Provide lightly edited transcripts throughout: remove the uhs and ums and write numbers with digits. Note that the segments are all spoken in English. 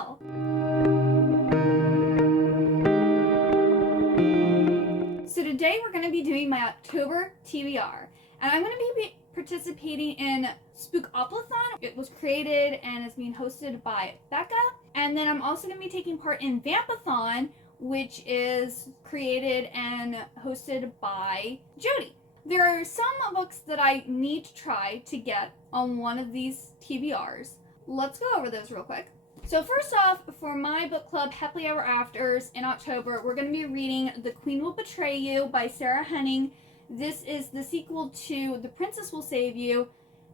mail. So today we're going to be doing my October TBR, and I'm going to be participating in Spookoplathon. It was created and is being hosted by Becca, and then I'm also going to be taking part in Vampathon, which is created and hosted by Jody. There are some books that I need to try to get on one of these TBRs. Let's go over those real quick. So first off, for my book club, Happily Ever Afters, in October, we're going to be reading The Queen Will Betray You by Sarah Henning. This is the sequel to The Princess Will Save You,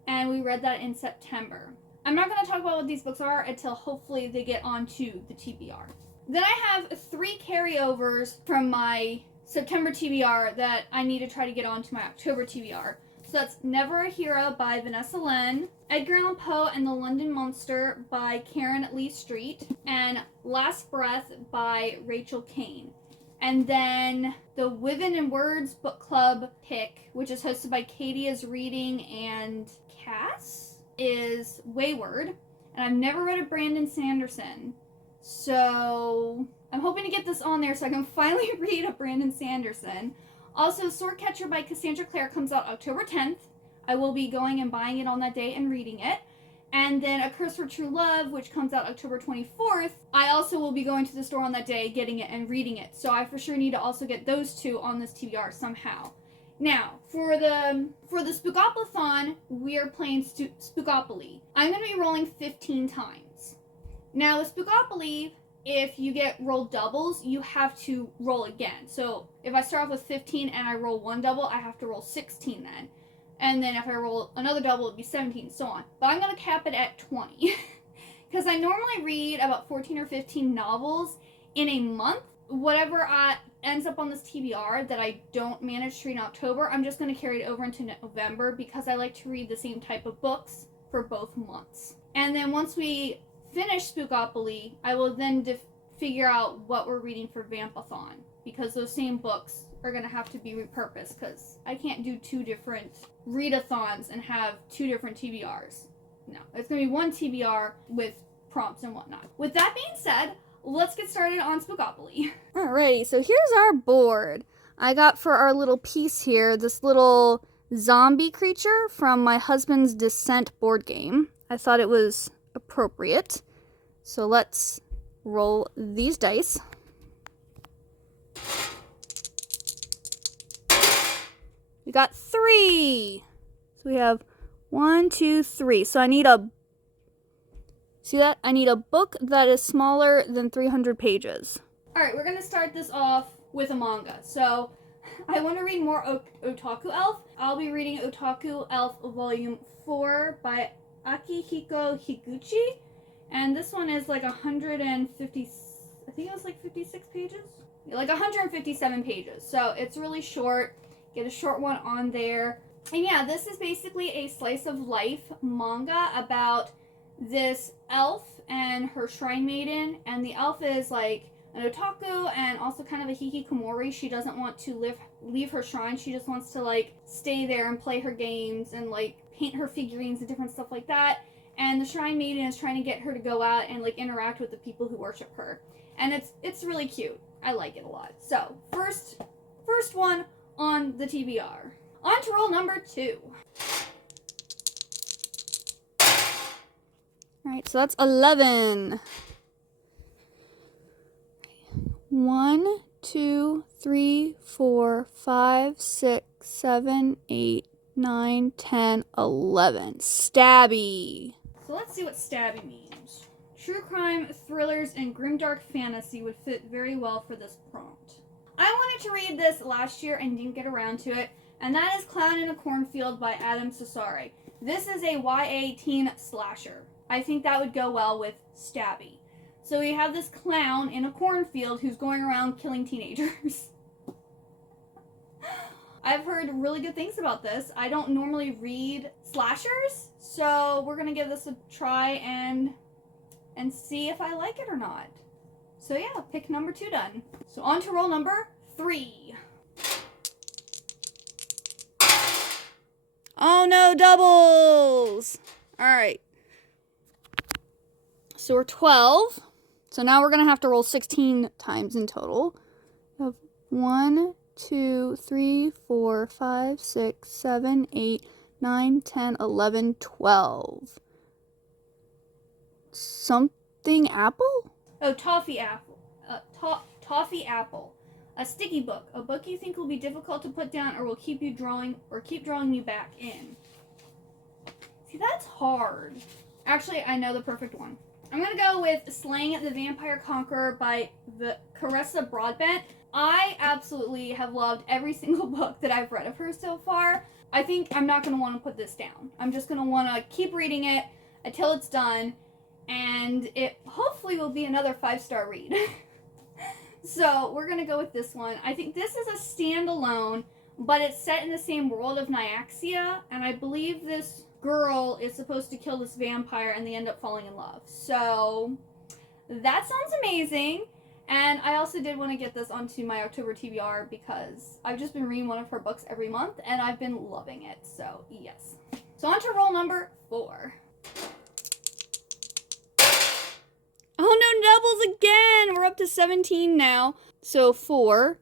and we read that in September. I'm not going to talk about what these books are until hopefully they get onto the TBR. Then I have 3 carryovers from my September TBR that I need to try to get onto my October TBR. So that's Never a Hero by Vanessa Len, Edgar Allan Poe and the London Monster by Karen Lee Street, and Last Breath by Rachel Kane. And then the Woven and Words Book Club pick, which is hosted by Katie is Reading and Cass, is Wayward. And I've never read a Brandon Sanderson, so I'm hoping to get this on there so I can finally read a Brandon Sanderson. Also, Swordcatcher by Cassandra Clare comes out October 10th. I will be going and buying it on that day and reading it. And then A Curse for True Love, which comes out October 24th. I also will be going to the store on that day, getting it and reading it. So I for sure need to also get those 2 on this TBR somehow. Now, for the Spookoplathon, we are playing Spookopoly. I'm going to be rolling 15 times. Now, with Spookopoly, if you get rolled doubles, you have to roll again. So if I start off with 15 and I roll 1 double, I have to roll 16 then. And then if I roll another double, it'd be 17, so on. But I'm going to cap it at 20. Because I normally read about 14 or 15 novels in a month. Whatever ends up on this TBR that I don't manage to read in October, I'm just going to carry it over into November because I like to read the same type of books for both months. And then once we finish Spookopoly, I will then figure out what we're reading for Vampathon, because those same books are going to have to be repurposed, because I can't do 2 different readathons and have 2 different TBRs. No, it's going to be one TBR with prompts and whatnot. With that being said, let's get started on Spookopoly. Alrighty, so here's our board. I got for our little piece here this little zombie creature from my husband's Descent board game. I thought it was appropriate. So let's roll these dice. We got 3. So we have 1, 2, 3. So I need see that? I need a book that is smaller than 300 pages. Alright, we're going to start this off with a manga. So I want to read more Otaku Elf. I'll be reading Otaku Elf Volume 4 by Akihiko Higuchi. And this one is like 150, I think it was like 56 pages? Like 157 pages. So it's really short. Get a short one on there. And yeah, this is basically a slice of life manga about this elf and her shrine maiden. And the elf is like an otaku and also kind of a hikikomori. She doesn't want to leave her shrine. She just wants to like stay there and play her games and like paint her figurines and different stuff like that. And the shrine maiden is trying to get her to go out and like interact with the people who worship her. And it's really cute. I like it a lot. So first one on the TBR. On to roll number 2. Alright, so that's 11. 1, 2, 3, 4, 5, 6, 7, 8, 9, 10, 11. Stabby. So let's see what stabby means. True crime, thrillers, and grimdark fantasy would fit very well for this prompt. I wanted to read this last year and didn't get around to it, and that is Clown in a Cornfield by Adam Cesare. This is a YA teen slasher. I think that would go well with stabby. So we have this clown in a cornfield who's going around killing teenagers. I've heard really good things about this. I don't normally read slashers, so we're going to give this a try and see if I like it or not. So yeah, pick number 2 done. So on to roll number 3. Oh no, doubles! Alright. So we're 12. So now we're going to have to roll 16 times in total. We have 1, 2, 3, 4, 5, 6, 7, 8, 9, 10, 11, 12. Something apple? Oh, toffee apple. Toffee apple. A sticky book. A book you think will be difficult to put down or will keep you drawing or keep drawing you back in. See, that's hard. Actually, I know the perfect one. I'm going to go with Slaying the Vampire Conqueror by Carissa Broadbent. I absolutely have loved every single book that I've read of her so far. I think I'm not going to want to put this down. I'm just going to want to keep reading it until it's done, and it hopefully will be another 5-star read. So we're going to go with this one. I think this is a standalone, but it's set in the same world of Nyaxia, and I believe this girl is supposed to kill this vampire and they end up falling in love. So that sounds amazing. And I also did want to get this onto my October TBR because I've just been reading one of her books every month and I've been loving it. So yes. So on to roll number 4. Oh no, doubles again! We're up to 17 now. So 4.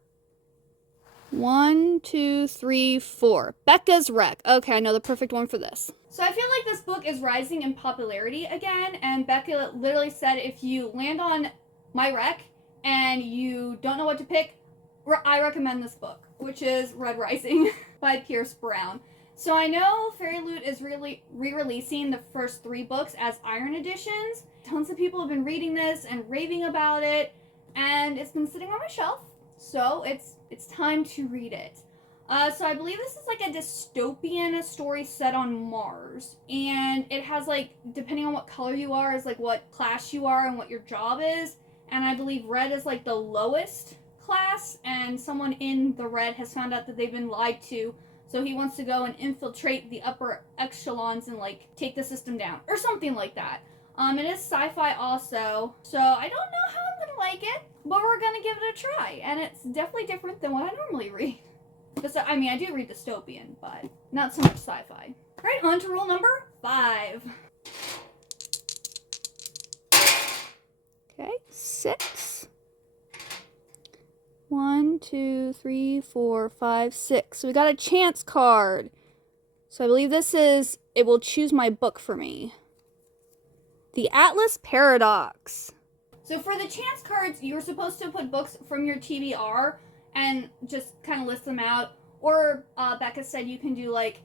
1, 2, 3, 4. Becca's Wreck. Okay, I know the perfect one for this. So I feel like this book is rising in popularity again, and Becca literally said if you land on my rec and you don't know what to pick, I recommend this book, which is Red Rising by Pierce Brown. So I know Fairy Loot is really re-releasing the first 3 books as Iron editions. Tons of people have been reading this and raving about it, and it's been sitting on my shelf, so it's time to read it. So I believe this is like a dystopian story set on Mars, and it has like, depending on what color you are, is like what class you are and what your job is, and I believe red is like the lowest class, and someone in the red has found out that they've been lied to, so he wants to go and infiltrate the upper echelons and like take the system down, or something like that. It is sci-fi also, so I don't know how I'm gonna like it, but we're gonna give it a try, and it's definitely different than what I normally read. I mean, I do read dystopian, but not so much sci-fi. Alright, on to rule number 5. Okay, 6. 1, 2, 3, 4, 5, 6. So we got a chance card. So I believe this is, it will choose my book for me. The Atlas Paradox. So for the chance cards, you're supposed to put books from your TBR and just kind of list them out. Or Becca said you can do like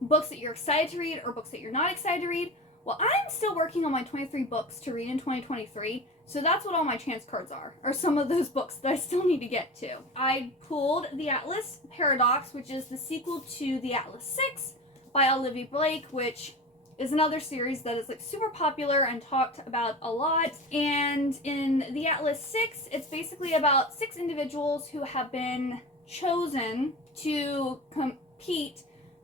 books that you're excited to read or books that you're not excited to read. Well, I'm still working on my 23 books to read in 2023, so that's what all my chance cards are some of those books that I still need to get to. I pulled The Atlas Paradox, which is the sequel to The Atlas 6 by Olivia Blake, which is another series that is like super popular and talked about a lot. And in The Atlas 6, it's basically about 6 individuals who have been chosen to compete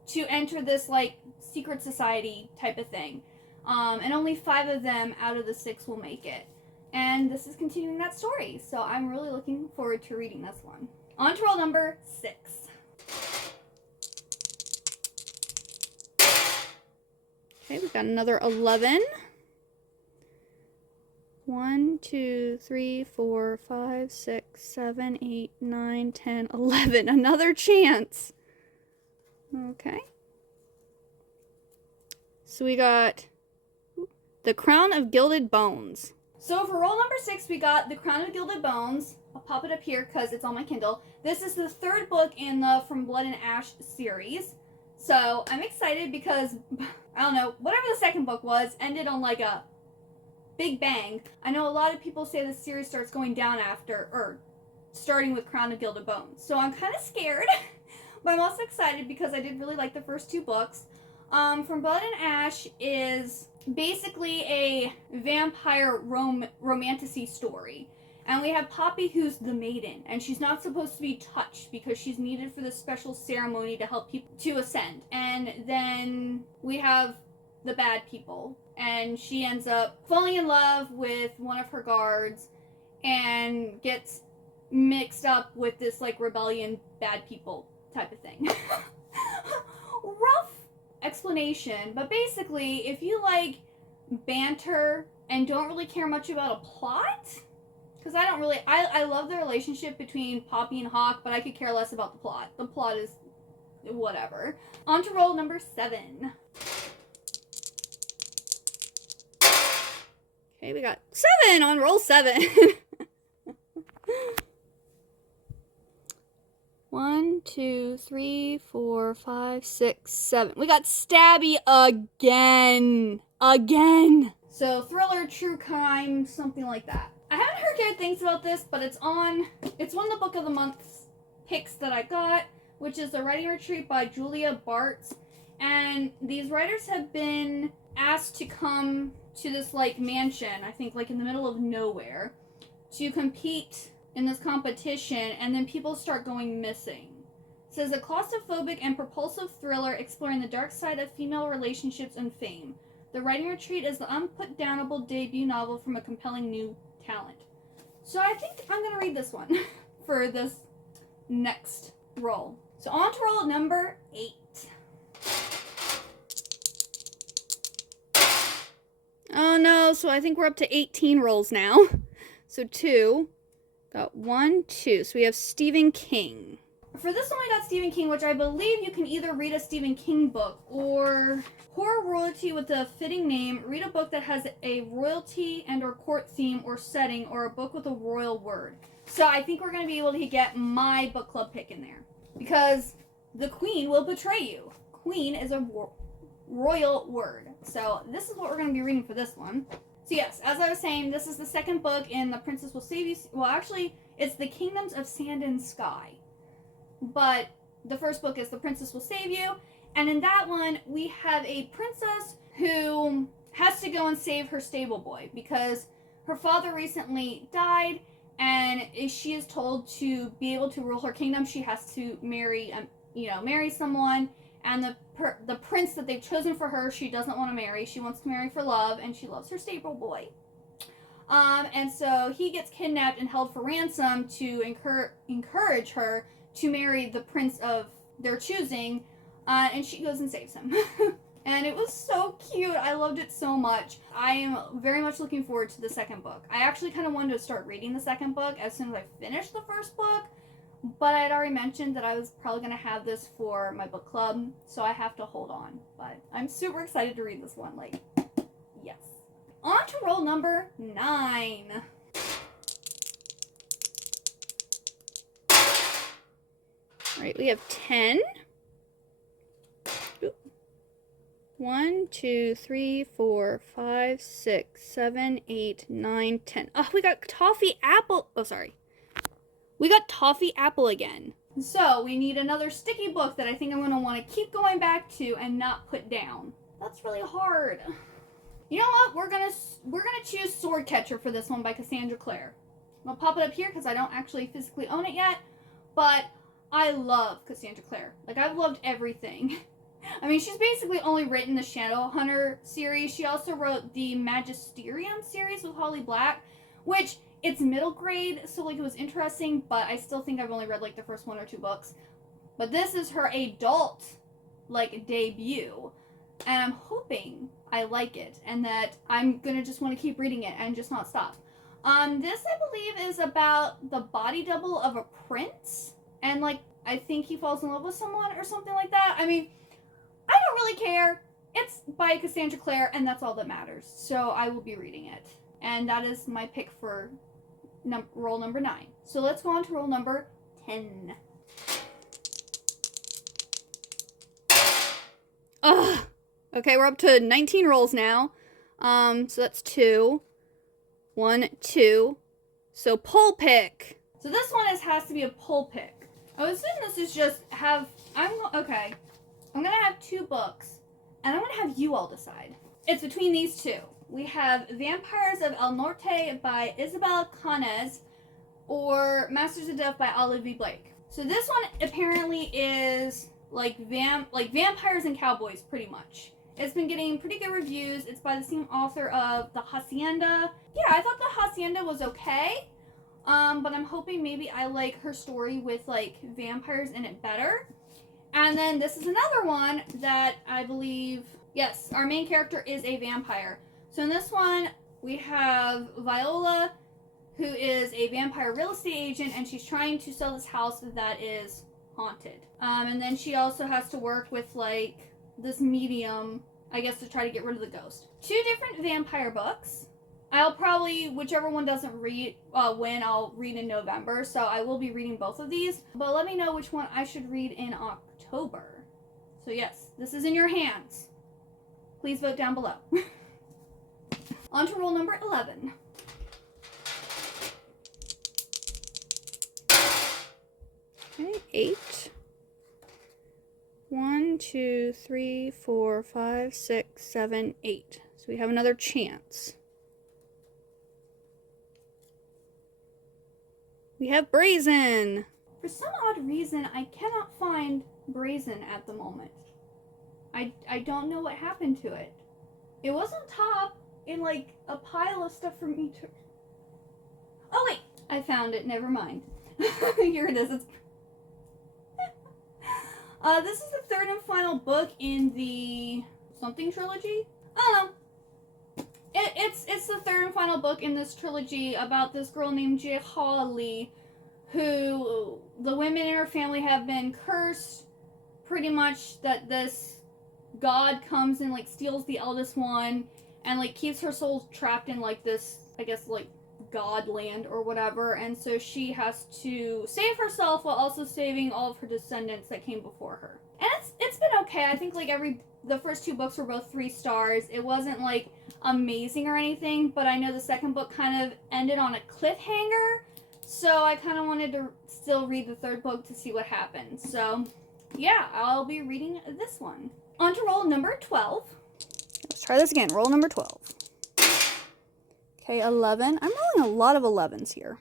to enter this like secret society type of thing. And only 5 of them out of the 6 will make it. And this is continuing that story, so I'm really looking forward to reading this one. On to roll number 6. Okay, we've got another 11. 1, 2, 3, 4, 5, 6, 7, 8, 9, 10, 11. Another chance. Okay. So we got The Crown of Gilded Bones. So for roll number 6, we got The Crown of Gilded Bones. I'll pop it up here because it's on my Kindle. This is the 3rd book in the From Blood and Ash series. So I'm excited because, I don't know, whatever the 2nd book was ended on like a big bang. I know a lot of people say the series starts going down after, or starting with Crown of Gilded Bones. So I'm kind of scared, but I'm also excited because I did really like the first 2 books. From Blood and Ash is basically a vampire romantasy story. And we have Poppy, who's the maiden, and she's not supposed to be touched because she's needed for this special ceremony to help people to ascend. And then we have the bad people, and she ends up falling in love with one of her guards and gets mixed up with this like rebellion bad people type of thing. Rough explanation, but basically if you like banter and don't really care much about a plot, Because I don't really, I love the relationship between Poppy and Hawk, but I could care less about the plot. The plot is whatever. On to roll number 7. Okay, we got 7 on roll 7. 1, 2, 3, 4, 5, 6, 7. We got Stabby again. Again. So thriller, true crime, something like that. I haven't heard good things about this, but it's one of the book of the month's picks that I got, which is The Writing Retreat by Julia Bartz. And these writers have been asked to come to this like mansion, I think like in the middle of nowhere, to compete in this competition, and then people start going missing. It says a claustrophobic and propulsive thriller exploring the dark side of female relationships and fame. The Writing Retreat is the unputdownable debut novel from a compelling new talent. So I think I'm going to read this one for this next roll. So on to roll number 8. Oh no, so I think we're up to 18 rolls now. So 2, got 1, 2. So we have Stephen King. For this one, we got Stephen King, which I believe you can either read a Stephen King book or horror royalty with a fitting name. Read a book that has a royalty and or court theme or setting, or a book with a royal word. So I think we're going to be able to get my book club pick in there. Because the queen will betray you. Queen is a royal word. So this is what we're going to be reading for this one. So yes, as I was saying, this is the second book in The Princess Will Save You. Well, actually, it's The Kingdoms of Sand and Sky. But the first book is The Princess Will Save You. And in that one, we have a princess who has to go and save her stable boy because her father recently died, and she is told to be able to rule her kingdom, she has to marry someone. And the prince that they've chosen for her, she doesn't want to marry. She wants to marry for love, and she loves her stable boy. And so he gets kidnapped and held for ransom to encourage her to marry the prince of their choosing, and she goes and saves him. And it was so cute. I loved it so much. I am very much looking forward to the second book. I actually kind of wanted to start reading the second book as soon as I finished the first book, but I'd already mentioned that I was probably going to have this for my book club, so I have to hold on. But I'm super excited to read this one. Like, yes. On to roll number 9. All right, we have 10. 1, 2, 3, 4, 5, 6, 7, 8, 9, 10. Oh, we got Toffee Apple. Oh, sorry. We got Toffee Apple again. So we need another sticky book that I think I'm going to want to keep going back to and not put down. That's really hard. You know what? We're gonna choose Swordcatcher for this one by Cassandra Clare. I'll pop it up here because I don't actually physically own it yet, but I love Cassandra Clare. Like, I've loved everything. I mean, she's basically only written the Shadowhunter series. She also wrote the Magisterium series with Holly Black, which it's middle grade, so like it was interesting, but I still think I've only read like the first 1 or 2 books. But this is her adult like debut, and I'm hoping I like it and that I'm gonna just want to keep reading it and just not stop. This I believe is about the body double of a prince, and like I think he falls in love with someone or something like that. I mean, I don't really care. It's by Cassandra Clare, and that's all that matters. So I will be reading it. And that is my pick for roll number 9. So let's go on to roll number 10. Ugh. Okay, we're up to 19 rolls now. So that's 2. 1, 2. So pull pick. So this one has to be a pull pick. I was assuming this is just okay. I'm going to have 2 books, and I'm going to have you all decide. It's between these 2. We have Vampires of El Norte by Isabel Canes or Masters of Death by Olive V. Blake. So this one apparently is like vampires and cowboys, pretty much. It's been getting pretty good reviews. It's by the same author of The Hacienda. Yeah, I thought The Hacienda was okay, but I'm hoping maybe I like her story with like vampires in it better. And then this is another one that I believe, yes, our main character is a vampire. So in this one, we have Viola, who is a vampire real estate agent, and she's trying to sell this house that is haunted. And then she also has to work with like this medium, I guess, to try to get rid of the ghost. 2 different vampire books. I'll probably, whichever one doesn't win, I'll read in November. So I will be reading both of these. But let me know which one I should read in October. So yes, this is in your hands. Please vote down below. On to roll number 11. Okay, 8. 1, 2, 3, 4, 5, 6, 7, 8. So we have another chance. We have Brazen. For some odd reason, I cannot find Brazen at the moment. I don't know what happened to it. It was on top in like a pile of stuff for me to... Oh wait, I found it. Never mind. Here it is. This is the 3rd and final book in the something trilogy. I don't know. It's the 3rd and final book in this trilogy about this girl named Holly, who the women in her family have been cursed, pretty much, that this god comes and like steals the eldest one and like keeps her soul trapped in like this, I guess, like god land or whatever, and so she has to save herself while also saving all of her descendants that came before her. And it's been okay. I think like the first 2 books were both 3 stars. It wasn't like amazing or anything, but I know the second book kind of ended on a cliffhanger, so I kind of wanted to still read the 3rd book to see what happened. So yeah, I'll be reading this one. On to roll number 12. Let's try this again. Roll number 12. Okay, 11. I'm rolling a lot of 11s here.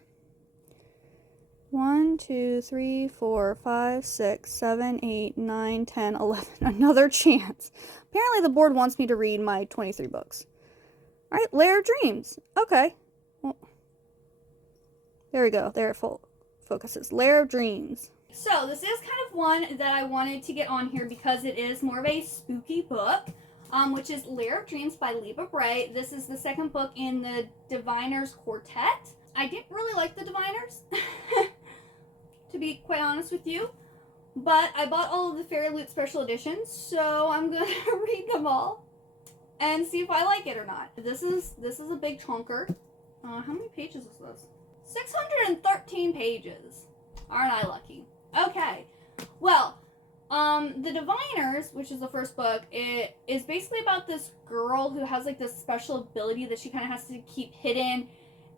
1, 2, 3, 4, 5, 6, 7, 8, 9, 10, 11. Another chance. Apparently the board wants me to read my 23 books. Alright, Lair of Dreams. Okay. Well, there we go. There it focuses. Lair of Dreams. So, this is kind of one that I wanted to get on here because it is more of a spooky book, which is Lair of Dreams by Leba Bray. This is the 2nd book in the Diviners Quartet. I didn't really like the Diviners, to be quite honest with you, but I bought all of the Fairy Loot special editions, so I'm going to read them all and see if I like it or not. This is a big chunker. How many pages is this? 613 pages. Aren't I lucky? Okay, well, the Diviners, which is the 1st book, it is basically about this girl who has like this special ability that she kind of has to keep hidden,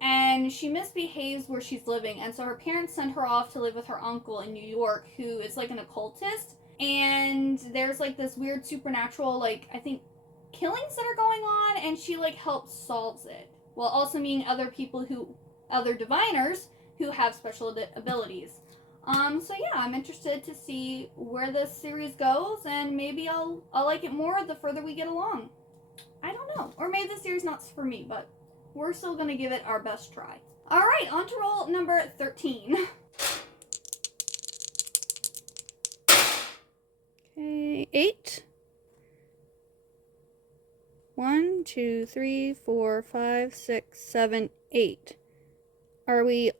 and she misbehaves where she's living, and so her parents send her off to live with her uncle in New York, who is like an occultist, and there's like this weird supernatural, like, I think, killings that are going on, and she like helps solves it, while also meeting other Diviners who have special abilities. So yeah, I'm interested to see where this series goes, and maybe I'll like it more the further we get along. I don't know. Or maybe the series not for me, but we're still gonna give it our best try. Alright, on to roll number 13. Okay, 8. 1, 2, 3, 4, 5, 6, 7, 8. Are we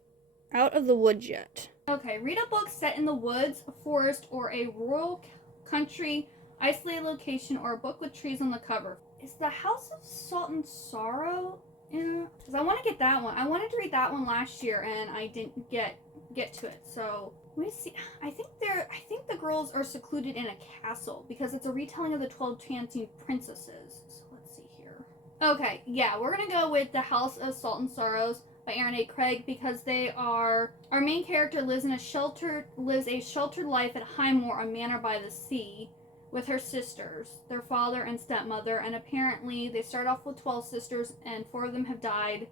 out of the woods yet? Okay, read a book set in the woods, a forest, or a rural country, isolated location, or a book with trees on the cover. Is The House of Salt and Sorrow in? Because I want to get that one. I wanted to read that one last year, and I didn't get to it. So let me see. I think the girls are secluded in a castle because it's a retelling of the 12 Dancing Princesses. So let's see here. Okay, yeah, we're gonna go with The House of Salt and Sorrows by Aaron A. Craig, because our main character lives a sheltered life at Highmore, a manor by the sea, with her sisters, their father and stepmother, and apparently they start off with 12 sisters, and 4 of them have died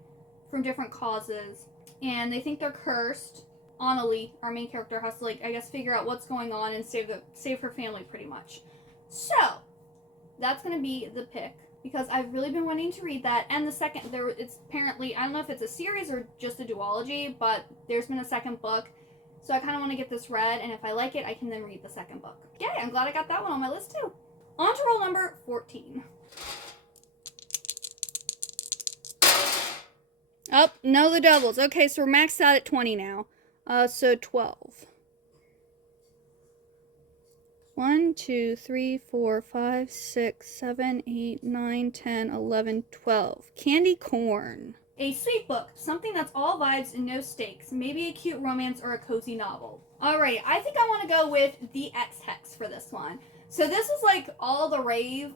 from different causes, and they think they're cursed. Annalie, our main character, has to, like, I guess, figure out what's going on and save her family, pretty much. So that's gonna be the pick, because I've really been wanting to read that. And the second, it's apparently, I don't know if it's a series or just a duology, but there's been a 2nd book. So I kind of want to get this read, and if I like it, I can then read the 2nd book. Yay, I'm glad I got that one on my list too. On to roll number 14. Oh, no, the doubles. Okay, so we're maxed out at 20 now. So 12. 1, 2, 3, 4, 5, 6, 7, 8, 9, 10, 11, 12. Candy corn. A sweet book, something that's all vibes and no stakes. Maybe a cute romance or a cozy novel. Alright, I think I want to go with The X-Hex for this one. So this was like all the rave,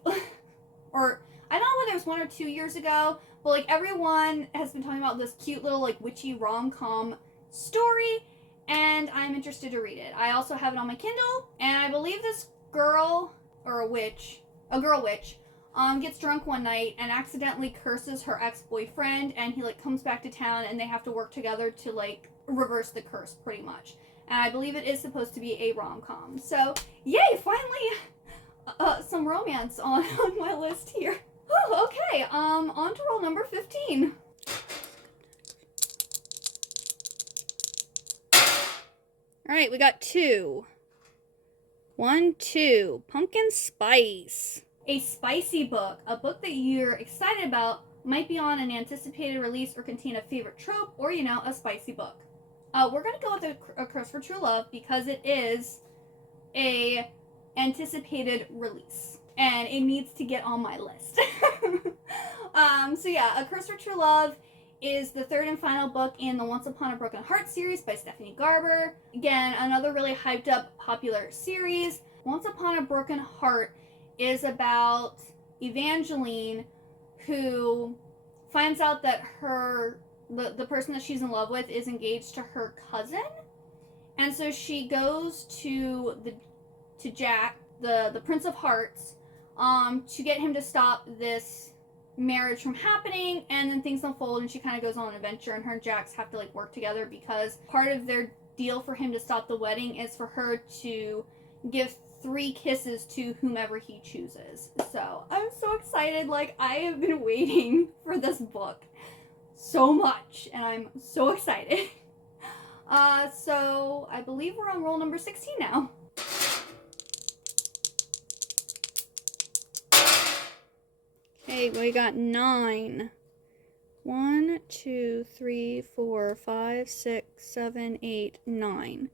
or I don't know whether it was 1 or 2 years ago, but like everyone has been talking about this cute little like witchy rom-com story, and I'm interested to read it. I also have it on my Kindle, and I believe this girl, or a girl witch, gets drunk one night and accidentally curses her ex-boyfriend, and he like comes back to town and they have to work together to like reverse the curse pretty much. And I believe it is supposed to be a rom-com. So, yay, finally some romance on my list here. Oh, okay, on to roll number 15. Alright, we got 2. 1, 2. Pumpkin Spice. A spicy book. A book that you're excited about, might be on an anticipated release or contain a favorite trope, or, a spicy book. We're going to go with A Curse for True Love because it is a anticipated release. And it needs to get on my list. So yeah, A Curse for True Love is the 3rd and final book in the Once Upon a Broken Heart series by Stephanie Garber. Again, another really hyped up popular series. Once Upon a Broken Heart is about Evangeline, who finds out that the person that she's in love with is engaged to her cousin. And so she goes to Jack, the Prince of Hearts, to get him to stop this marriage from happening, and then things unfold and she kind of goes on an adventure, and her and Jax have to like work together because part of their deal for him to stop the wedding is for her to give 3 kisses to whomever he chooses. So I'm so excited. Like, I have been waiting for this book so much, and I'm so excited. So I believe we're on roll number 16 now. Okay, we got 9. 1, 2, 3, 4, 5, 6, 7, 8, 9.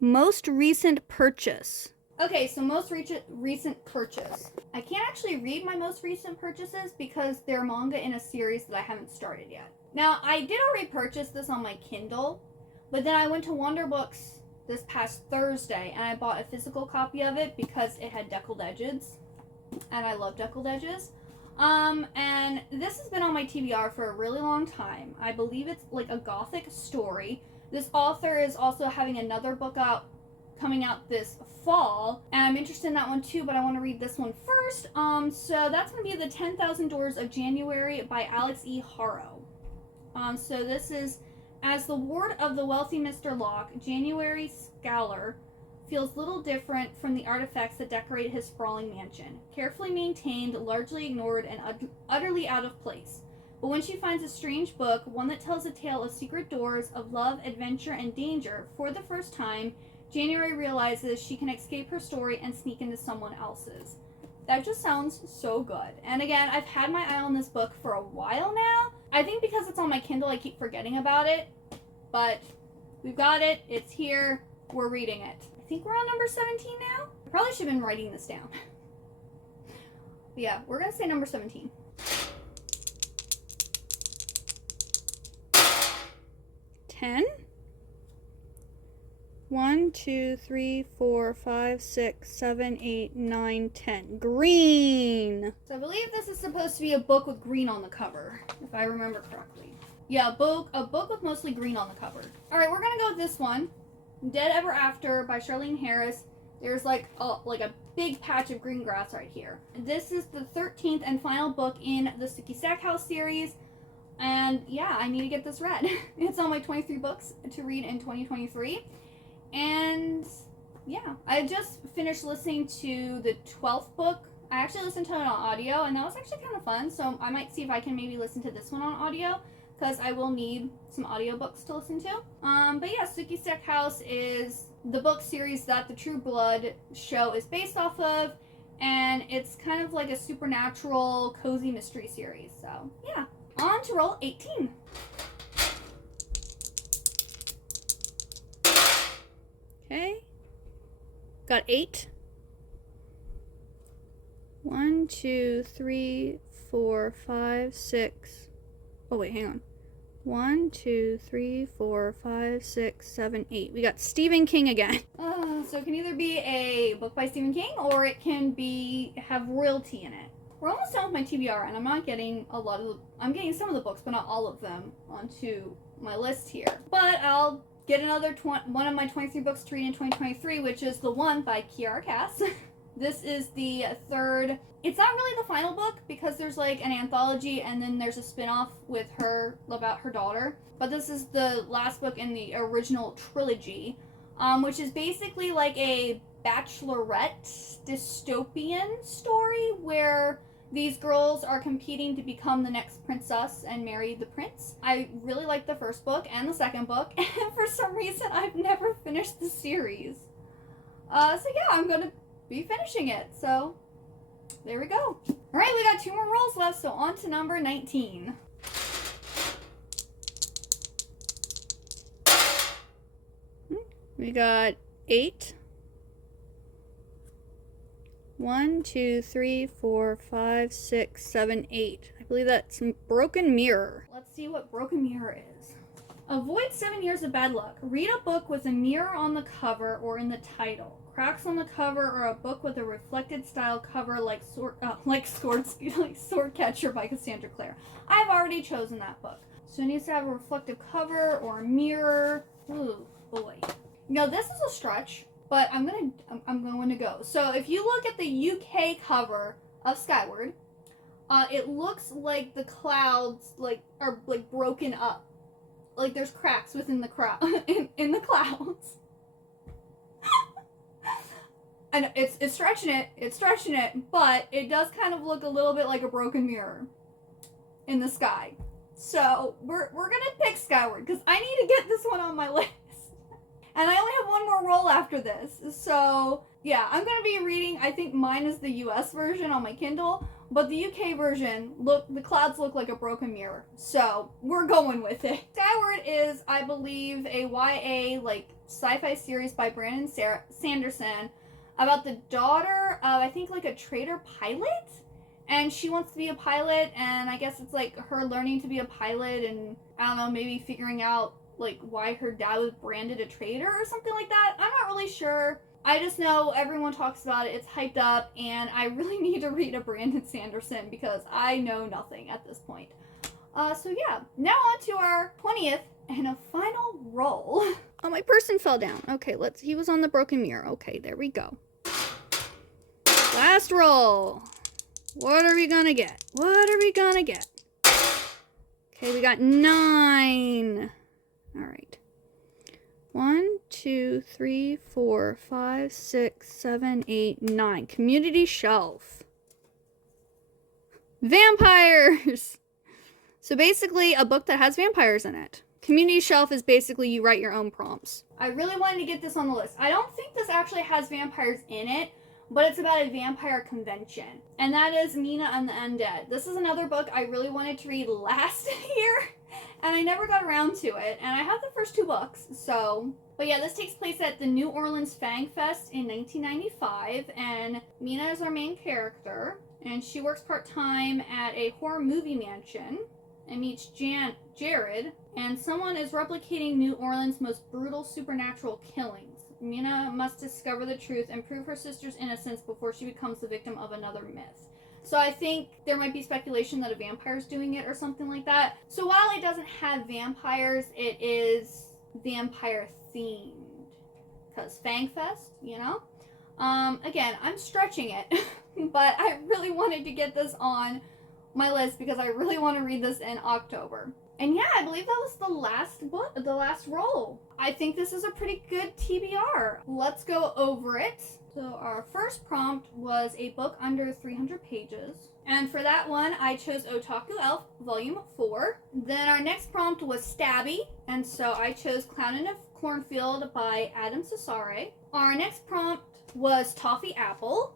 Most recent purchase. Okay, so most recent purchase. I can't actually read my most recent purchases because they're manga in a series that I haven't started yet. Now, I did already purchase this on my Kindle, but then I went to Wonder Books this past Thursday and I bought a physical copy of it because it had deckled edges. And I love deckled edges. And this has been on my TBR for a really long time. I believe it's like a gothic story. This author is also having another book coming out this fall, and I'm interested in that one too, but I want to read this one first. So that's going to be The 10,000 Doors of January by Alex E. Harrow. So this is, as the ward of the wealthy Mr. Locke, January Scowler feels little different from the artifacts that decorate his sprawling mansion. Carefully maintained, largely ignored, and utterly out of place. But when she finds a strange book, one that tells a tale of secret doors, of love, adventure, and danger, for the first time, January realizes she can escape her story and sneak into someone else's. That just sounds so good. And again, I've had my eye on this book for a while now. I think because it's on my Kindle, I keep forgetting about it. But we've got it. It's here. We're reading it. I think we're on number 17 now. I probably should have been writing this down. But yeah, we're going to say number 17. 10. 1, 2, 3, 4, 5, 6, 7, 8, 9, 10. Green. So I believe this is supposed to be a book with green on the cover, if I remember correctly. Yeah, a book with mostly green on the cover. All right, we're gonna go with this one, Dead Ever After by Charlene Harris. There's like a big patch of green grass right here. This is the 13th and final book in the Suki Stackhouse series. And yeah, I need to get this read. It's on my 23 books to read in 2023. And yeah, I just finished listening to the 12th book. I actually listened to it on audio, and that was actually kind of fun. So I might see if I can maybe listen to this one on audio, because I will need some audiobooks to listen to. But yeah, Suki Stackhouse is the book series that the True Blood show is based off of, and it's kind of like a supernatural, cozy mystery series. So yeah, On to roll 18. Okay. Got 8. 1, 2, 3, 4, 5, 6. Oh, wait, hang on. 1, 2, 3, 4, 5, 6, 7, 8. We got Stephen King again. So it can either be a book by Stephen King or it can have royalty in it. We're almost done with my TBR, and I'm not getting I'm getting some of the books, but not all of them onto my list here. But I'll get another one of my 23 books to read in 2023, which is The One by Kiara Cass. This is the third. It's not really the final book because there's like an anthology and then there's a spin-off with her about her daughter. But this is the last book in the original trilogy, which is basically like a bachelorette dystopian story where these girls are competing to become the next princess and marry the prince. I really like the first book and the second book, and for some reason I've never finished the series. So yeah, I'm gonna be finishing it. So there we go. Alright, we got 2 more rolls left, so on to number 19. We got 8. 1, 2, 3, 4, 5, 6, 7, 8. I believe that's Broken Mirror. Let's see what Broken Mirror is. Avoid 7 years of bad luck. Read a book with a mirror on the cover or in the title. Cracks on the cover or a book with a reflected style cover like Swordcatcher by Cassandra Clare. I've already chosen that book. So it needs to have a reflective cover or a mirror. Ooh, boy. Now this is a stretch, but I'm going to go. So if you look at the UK cover of Skyward, it looks like the clouds are broken up. Like there's cracks within the in the clouds. And it's stretching it, but it does kind of look a little bit like a broken mirror in the sky. So we're gonna pick Skyward because I need to get this one on my list. And I only have one more roll after this. So yeah, I'm gonna be reading, I think mine is the US version on my Kindle, but the UK version, the clouds look like a broken mirror. So we're going with it. Skyward is, I believe, a YA sci-fi series by Brandon Sanderson about the daughter of, I think, a trader pilot. And she wants to be a pilot, and I guess it's her learning to be a pilot and, I don't know, maybe figuring out why her dad was branded a traitor or something like that. I'm not really sure. I just know everyone talks about it, it's hyped up, and I really need to read a Brandon Sanderson because I know nothing at this point. So yeah, now on to our 20th and a final roll. Oh, my person fell down. Okay, he was on the broken mirror. Okay, there we go. Last roll. What are we gonna get? Okay, we got 9. All right. 1, 2, 3, 4, 5, 6, 7, 8, 9. Community shelf. Vampires! So basically, a book that has vampires in it. Community shelf is basically you write your own prompts. I really wanted to get this on the list. I don't think this actually has vampires in it, but it's about a vampire convention. And that is Mina and the Undead. This is another book I really wanted to read last year, and I never got around to it. And I have the first 2 books, so... But yeah, this takes place at the New Orleans Fang Fest in 1995, and Mina is our main character, and she works part-time at a horror movie mansion and meets Jared, and someone is replicating New Orleans' most brutal supernatural killings. Mina must discover the truth and prove her sister's innocence before she becomes the victim of another myth. So I think there might be speculation that a vampire's doing it or something like that. So while it doesn't have vampires, it is vampire themed. Because Fangfest, you know? Again, I'm stretching it, but I really wanted to get this on my list because I really want to read this in October. And yeah, I believe that was the last roll. I think this is a pretty good TBR. Let's go over it. So our first prompt was a book under 300 pages. And for that one, I chose Otaku Elf, Volume 4. Then our next prompt was Stabby, and so I chose Clown in a Cornfield by Adam Cesare. Our next prompt was Toffee Apple.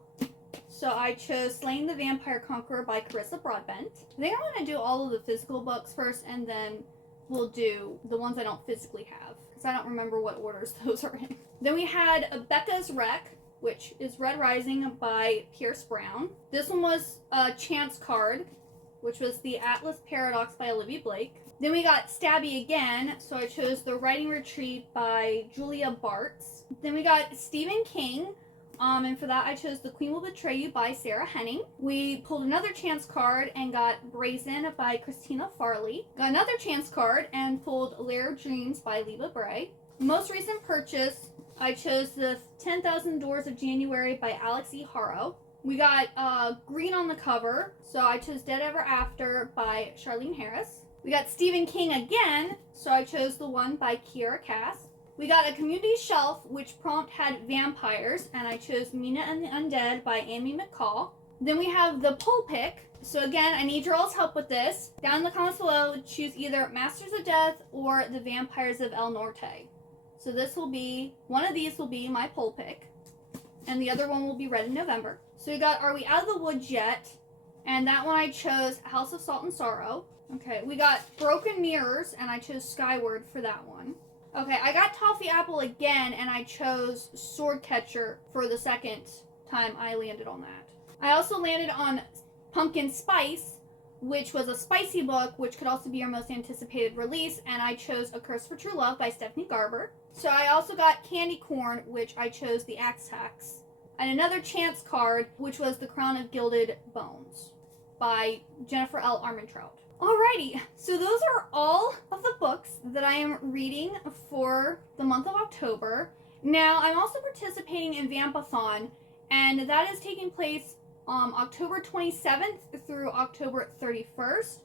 So I chose Slaying the Vampire Conqueror by Carissa Broadbent. I think I want to do all of the physical books first, and then we'll do the ones I don't physically have, because I don't remember what orders those are in. Then we had Becca's Wreck, which is Red Rising by Pierce Brown. This one was a chance card, which was The Atlas Paradox by Olivia Blake. Then we got Stabby again, so I chose The Writing Retreat by Julia Bartz. Then we got Stephen King, and for that I chose The Queen Will Betray You by Sarah Henning. We pulled another chance card and got Brazen by Christina Farley. Got another chance card and pulled Lair of Dreams by Leva Bray. Most recent purchase, I chose The 10,000 Doors of January by Alex E. Haro. We got green on the cover, so I chose Dead Ever After by Charlene Harris. We got Stephen King again, so I chose the one by Kiera Cass. We got a community shelf, which prompt had vampires, and I chose Mina and the Undead by Amy McCall. Then we have the poll pick. So again, I need your all's help with this. Down in the comments below, choose either Masters of Death or The Vampires of El Norte. So this will be, one of these will be my poll pick, and the other one will be read in November. So we got Are We Out of the Woods Yet? And that one I chose House of Salt and Sorrow. Okay, we got Broken Mirrors, and I chose Skyward for that one. Okay, I got Toffee Apple again, and I chose Swordcatcher for the second time I landed on that. I also landed on Pumpkin Spice, which was a spicy book, which could also be our most anticipated release, and I chose A Curse for True Love by Stephanie Garber. So I also got Candy Corn, which I chose The Axe Tax. And another chance card, which was The Crown of Gilded Bones by Jennifer L. Armentrout. Alrighty, so those are all of the books that I am reading for the month of October. Now, I'm also participating in Vampathon, and that is taking place October 27th through October 31st.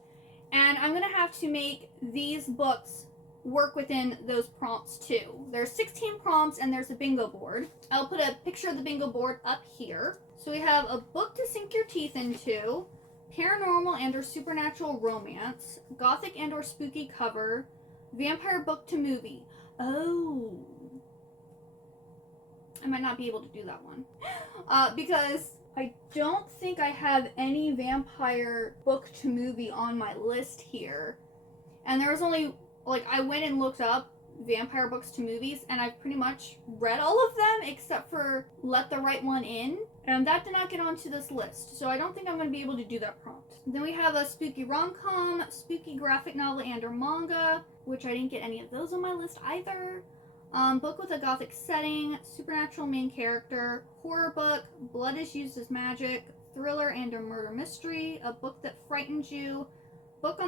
And I'm going to have to make these books work within those prompts too. There's 16 prompts and there's a bingo board. I'll put a picture of the bingo board up here. So we have a book to sink your teeth into, paranormal and or supernatural romance, gothic and or spooky cover, vampire book to movie. Oh. I might not be able to do that one. Because I don't think I have any vampire book to movie on my list here. And there was only, like, I went and looked up vampire books to movies, and I've pretty much read all of them except for Let the Right One In, and that did not get onto this list, so I don't think I'm going to be able to do that prompt. Then we have a spooky rom-com, spooky graphic novel and or manga, which I didn't get any of those on my list either. Book with a gothic setting, supernatural main character, horror book, blood is used as magic, thriller and or murder mystery, a book that frightens you, blood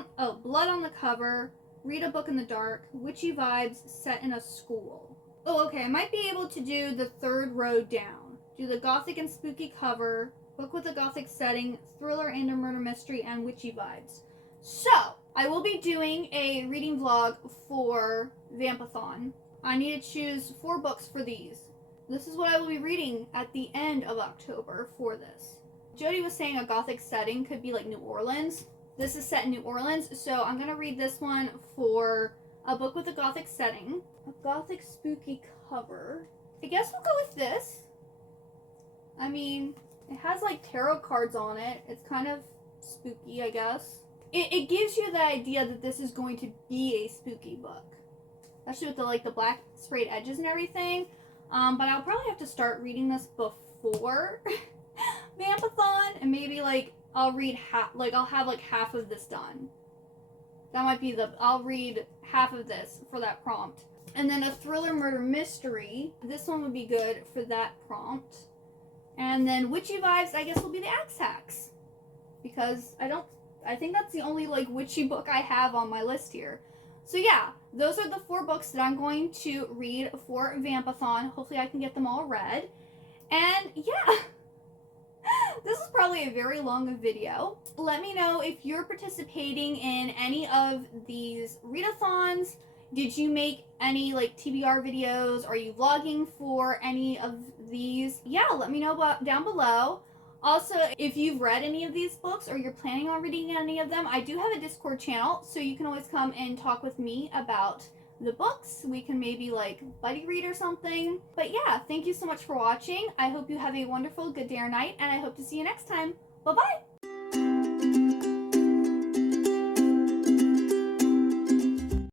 on the cover, read a book in the dark, witchy vibes set in a school. Oh, okay, I might be able to do the third row down. Do the gothic and spooky cover, book with a gothic setting, thriller and or murder mystery, and witchy vibes. So, I will be doing a reading vlog for Vampathon. I need to choose 4 books for these. This is what I will be reading at the end of October for this. Jody was saying a gothic setting could be like New Orleans. This is set in New Orleans, so I'm going to read this one for a book with a gothic setting. A gothic spooky cover. I guess we'll go with this. I mean, it has like tarot cards on it. It's kind of spooky, I guess. It gives you the idea that this is going to be a spooky book. Especially with the black sprayed edges and everything. But I'll probably have to start reading this before Vampathon, and maybe I'll read I'll have half of this done. That might be I'll read half of this for that prompt. And then a thriller murder mystery. This one would be good for that prompt. And then witchy vibes, I guess, will be the Axe Hacks. Because I think that's the only witchy book I have on my list here. So yeah, those are the 4 books that I'm going to read for Vampathon. Hopefully I can get them all read. And yeah, this is probably a very long video. Let me know if you're participating in any of these readathons. Did you make any TBR videos? Are you vlogging for any of these? Yeah, let me know down below. Also, if you've read any of these books or you're planning on reading any of them, I do have a Discord channel, so you can always come and talk with me about the books. We can maybe like buddy read or something. But yeah, thank you so much for watching. I hope you have a wonderful good day or night, and I hope to see you next time. Bye bye.